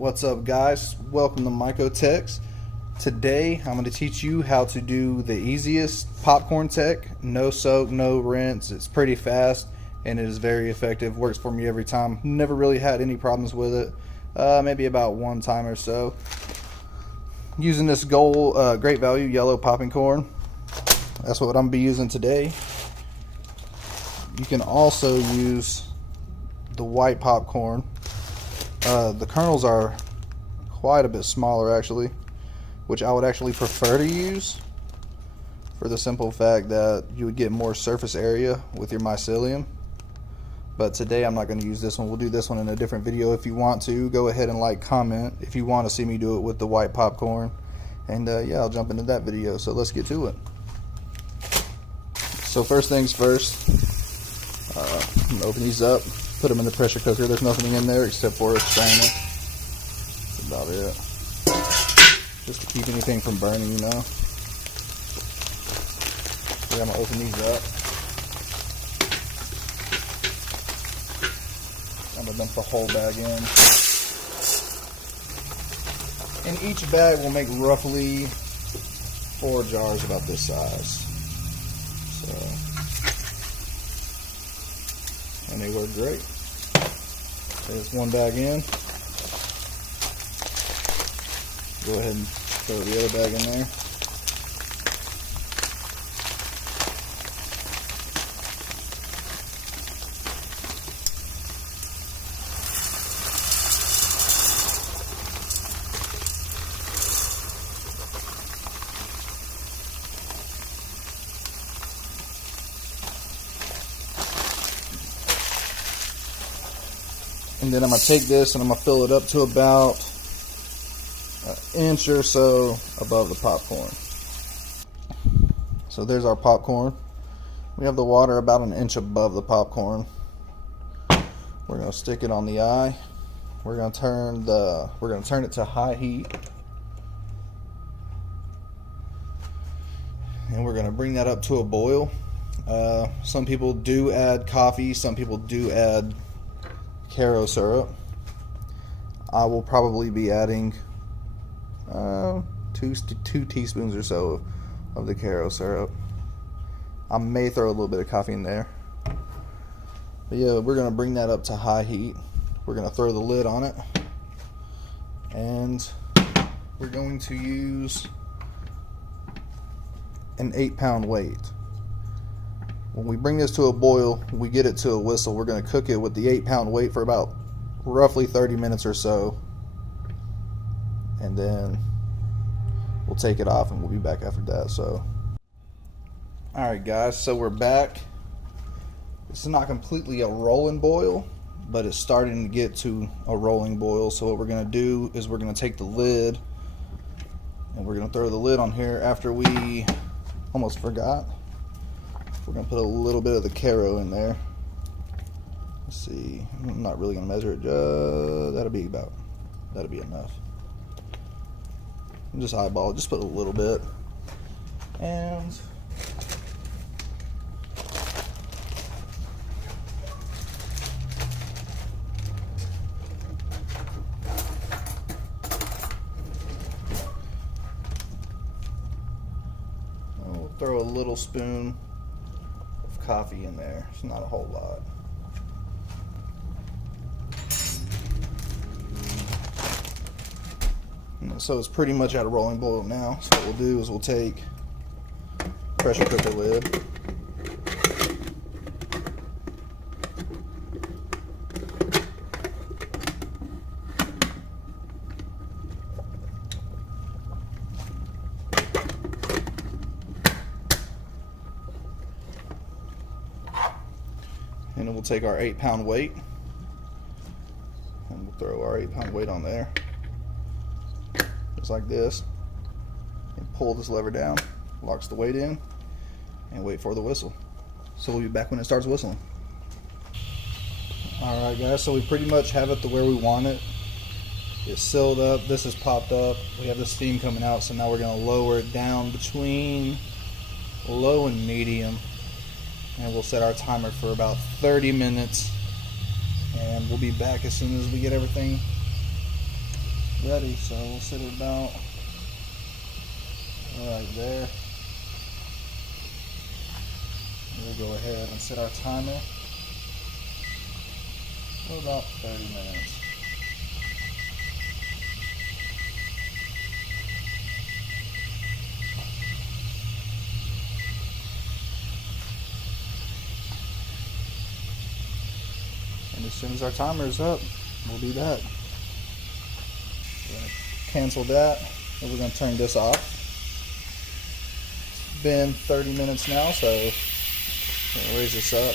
What's up, guys? Welcome to Mycotekz. Today I'm going to teach you how to do the easiest popcorn tech. No soak, no rinse. It's pretty fast and it is very effective. Works for me every time. Never really had any problems with it. Maybe about one time or so. Using this great value yellow popping corn. That's what I'm going to be using today. You can also use the white popcorn. The kernels are quite a bit smaller actually, which I would actually prefer to use for the simple fact that you would get more surface area with your mycelium. But today I'm not going to use this one. We'll do this one in a different video. If you want to, go ahead and comment if you want to see me do it with the white popcorn. And yeah, I'll jump into that video. So let's get to it. So first things first, I'm going to open these up. Put them in the pressure cooker. There's nothing in there except for a strainer. That's about it. Just to keep anything from burning, you know. So I'm going to open these up. I'm going to dump the whole bag in. And each bag will make roughly 4 jars about this size. And they work great. There's one bag in. Go ahead and throw the other bag in there. And then I'm going to take this and I'm going to fill it up to about an inch or so above the popcorn. So there's our popcorn. We have the water about an inch above the popcorn. We're going to stick it on the eye. We're going to turn it to high heat. And we're going to bring that up to a boil. Some people do add coffee, some people do add Caro syrup. I will probably be adding 2 teaspoons or so of the Caro syrup. I may throw a little bit of coffee in there. But yeah, we're going to bring that up to high heat. We're going to throw the lid on it. And we're going to use an 8-pound weight. When we bring this to a boil, we get it to a whistle. We're going to cook it with the 8-pound weight for about roughly 30 minutes or so. And then we'll take it off and we'll be back after that. So, alright guys, so we're back. This is not completely a rolling boil, but it's starting to get to a rolling boil. So what we're going to do is we're going to take the lid and we're going to throw the lid on here after we almost forgot. We're going to put a little bit of the Caro in there. Let's see. I'm not really going to measure it. That'll be enough. Just eyeball it. Just put a little bit. And we'll throw a little spoon coffee in there. It's not a whole lot. So it's pretty much at a rolling boil now. So what we'll do is we'll take pressure cooker lid, and then we'll take our 8-pound weight and we'll throw our 8-pound weight on there just like this and pull this lever down, locks the weight in, and wait for the whistle. So we'll be back when it starts whistling. Alright guys, so we pretty much have it to where we want it. It's sealed up, this is popped up, we have the steam coming out, so now we're going to lower it down between low and medium, and we'll set our timer for about 30 minutes, and we'll be back as soon as we get everything ready, so we'll set it about right there. We'll go ahead and set our timer for about 30 minutes. And as soon as our timer is up, we'll be back. Cancel that, and we're going to turn this off. It's been 30 minutes now, so we'll raise this up.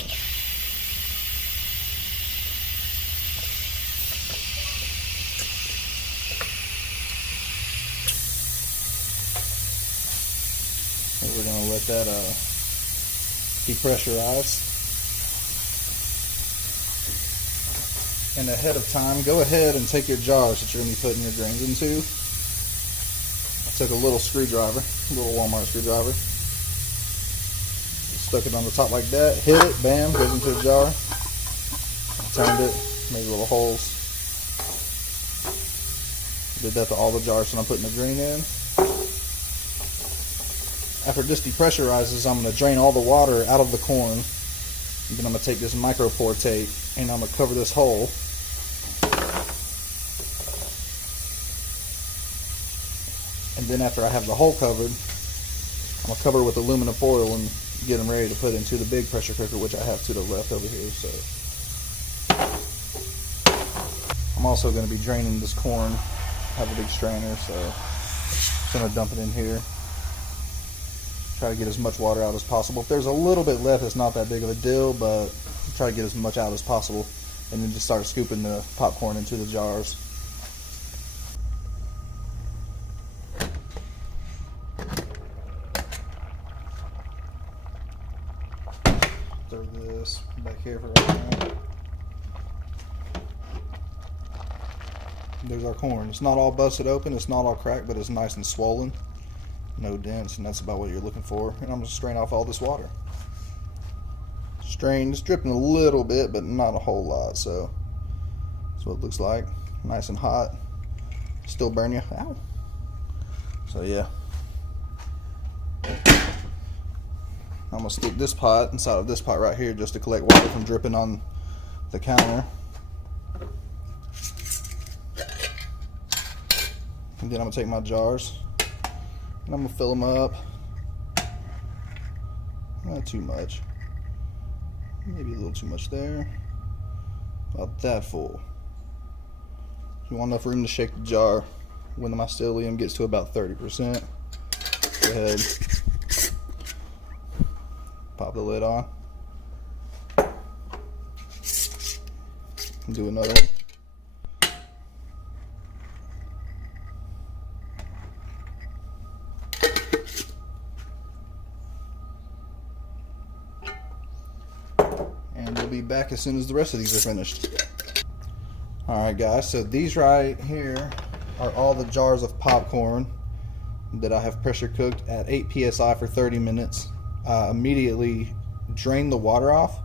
And we're going to let that depressurize. And ahead of time, go ahead and take your jars that you're going to be putting your grains into. I took a little screwdriver, a little Walmart screwdriver. Stuck it on the top like that, hit it, bam, goes into the jar. I turned it, made little holes. Did that to all the jars that I'm putting the grain in. After this depressurizes, I'm going to drain all the water out of the corn. And then I'm going to take this micro pour tape and I'm going to cover this hole. And then after I have the hole covered, I'm going to cover it with aluminum foil and get them ready to put into the big pressure cooker, which I have to the left over here. So I'm also going to be draining this corn. I have a big strainer, so I'm going to dump it in here. Try to get as much water out as possible. If there's a little bit left, it's not that big of a deal, but try to get as much out as possible. And then just start scooping the popcorn into the jars. Throw this back here for right now. There's our corn. It's not all busted open, it's not all cracked, but it's nice and swollen. No dents, and that's about what you're looking for. And I'm going to strain off all this water. Strain, it's dripping a little bit, but not a whole lot, so that's what it looks like. Nice and hot. Still burn you. Ow. So yeah. I'm going to stick this pot inside of this pot right here just to collect water from dripping on the counter. And then I'm going to take my jars and I'm going to fill them up. Not too much. Maybe a little too much there. About that full. You want enough room to shake the jar. When the mycelium gets to about 30%, go ahead. Pop the lid on. Do another one. And we'll be back as soon as the rest of these are finished. Alright guys, so these right here are all the jars of popcorn that I have pressure cooked at 8 psi for 30 minutes. Immediately drained the water off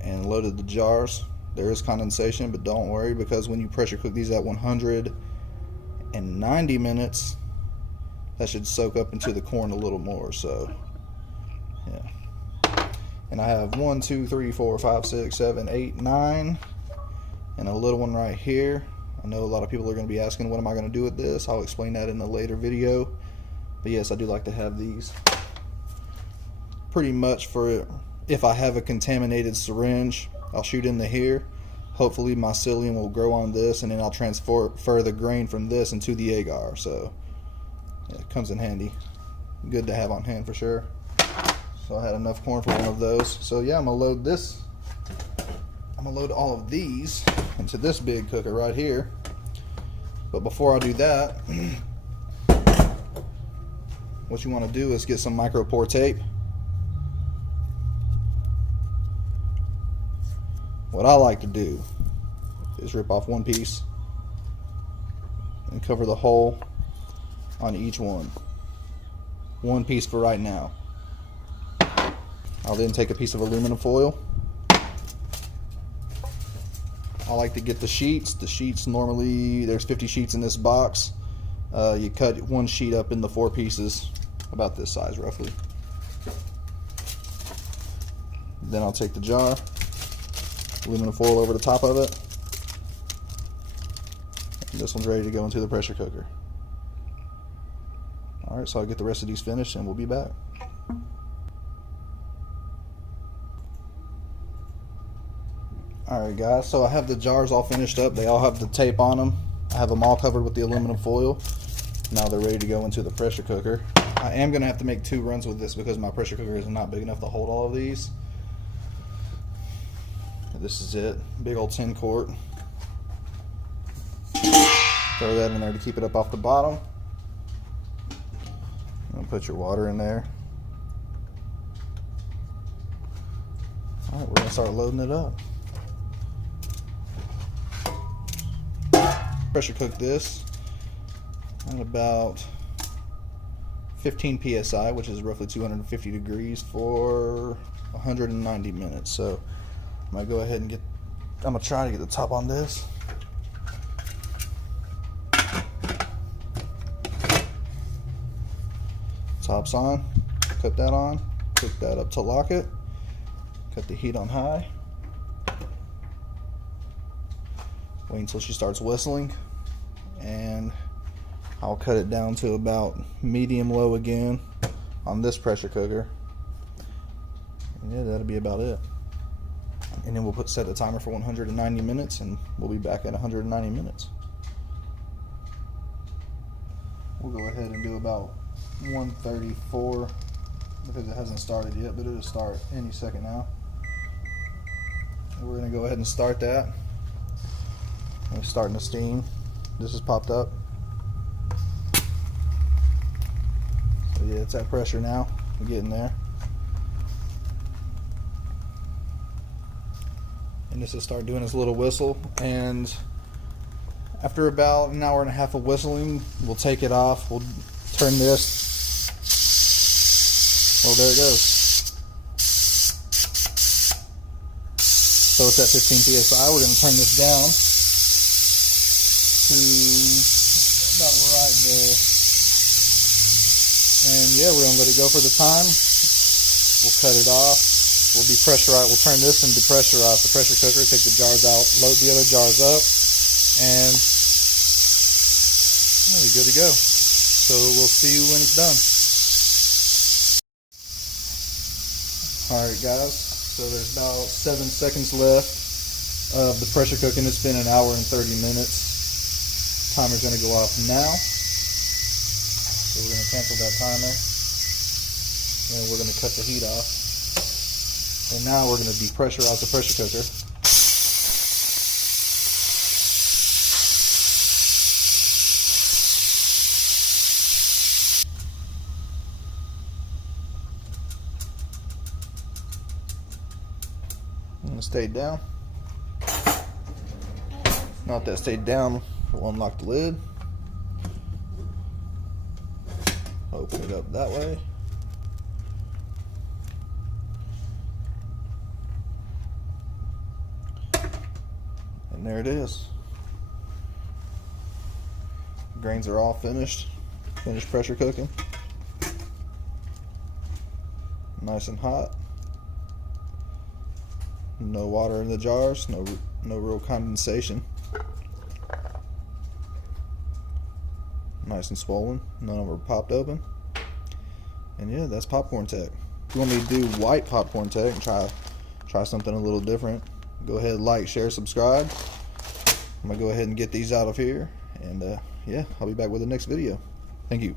and loaded the jars. There is condensation, but don't worry, because when you pressure cook these at 190 minutes, that should soak up into the corn a little more. So yeah. And I have 1, 2, 3, 4, 5, 6, 7, 8, 9, and a little one right here. I know a lot of people are going to be asking, what am I going to do with this? I'll explain that in a later video. But yes, I do like to have these. Pretty much for if I have a contaminated syringe, I'll shoot into here. Hopefully mycelium will grow on this, and then I'll transfer the grain from this into the agar. So yeah, it comes in handy. Good to have on hand for sure. So I had enough corn for one of those. So yeah, I'm gonna load this. I'm gonna load all of these into this big cooker right here. But before I do that, what you want to do is get some micro pour tape. What I like to do is rip off one piece and cover the hole on each one. One piece for right now. I'll then take a piece of aluminum foil I like to get the sheets. The sheets, normally there's 50 sheets in this box. You cut one sheet up into 4 pieces, about this size roughly. Then I'll take the jar, aluminum foil over the top of it, and this one's ready to go into the pressure cooker. Alright, so I'll get the rest of these finished and we'll be back. Alright guys, so I have the jars all finished up. They all have the tape on them. I have them all covered with the aluminum foil. Now they're ready to go into the pressure cooker. I am going to have to make 2 runs with this because my pressure cooker is not big enough to hold all of these. This is it, big old 10 quart. Throw that in there to keep it up off the bottom. And put your water in there. Alright, we're going to start loading it up. Pressure cook this at about 15 psi, which is roughly 250 degrees, for 190 minutes. So I'm gonna go ahead and I'm gonna try to get the top on this. Top's on. Cut that on. Cook that up to lock it. Cut the heat on high. Wait until she starts whistling, and I'll cut it down to about medium low again on this pressure cooker. And yeah, that'll be about it. And then we'll set the timer for 190 minutes, and we'll be back at 190 minutes. We'll go ahead and do about 134 because it hasn't started yet, but it'll start any second now. And we're going to go ahead and start that. And it's starting to steam. This has popped up. So yeah, it's at pressure now. We're getting there. And this will start doing its little whistle, and after about an hour and a half of whistling, we'll take it off. We'll turn this. Well, there it goes. So it's at 15 psi. We're going to turn this down to about right there. And yeah, we're going to let it go for the time. We'll cut it off. We'll depressurize. We'll turn this and depressurize the pressure cooker. Take the jars out, load the other jars up, and yeah, we're good to go. So we'll see you when it's done. Alright guys, so there's about 7 seconds left of the pressure cooking. It's been an hour and 30 minutes. Timer's going to go off now. So we're going to cancel that timer. And we're going to cut the heat off. And now we're going to depressurize the pressure cooker. And it stayed down. Now that that stayed down, we'll unlock the lid. Open it up that way. And there it is. Grains are all finished. Finished pressure cooking. Nice and hot. No water in the jars. No real condensation. Nice and swollen. None of them are popped open. And yeah, that's Popcorn-Tech. If you want me to do white Popcorn-Tech and try something a little different, go ahead, like, share, subscribe. I'm gonna go ahead and get these out of here, and yeah, I'll be back with the next video. Thank you.